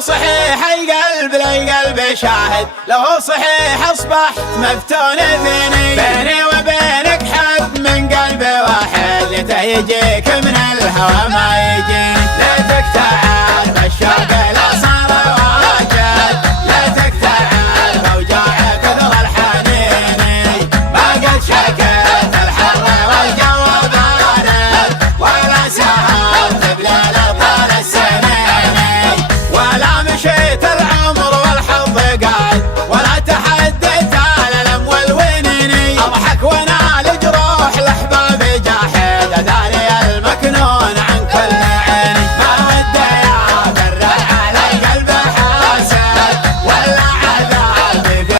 لو صحيح القلب لي قلبي شاهد، لو صحيح اصبحت مفتون بيني وبينك حب من قلب واحد، يجيك من الهوى ما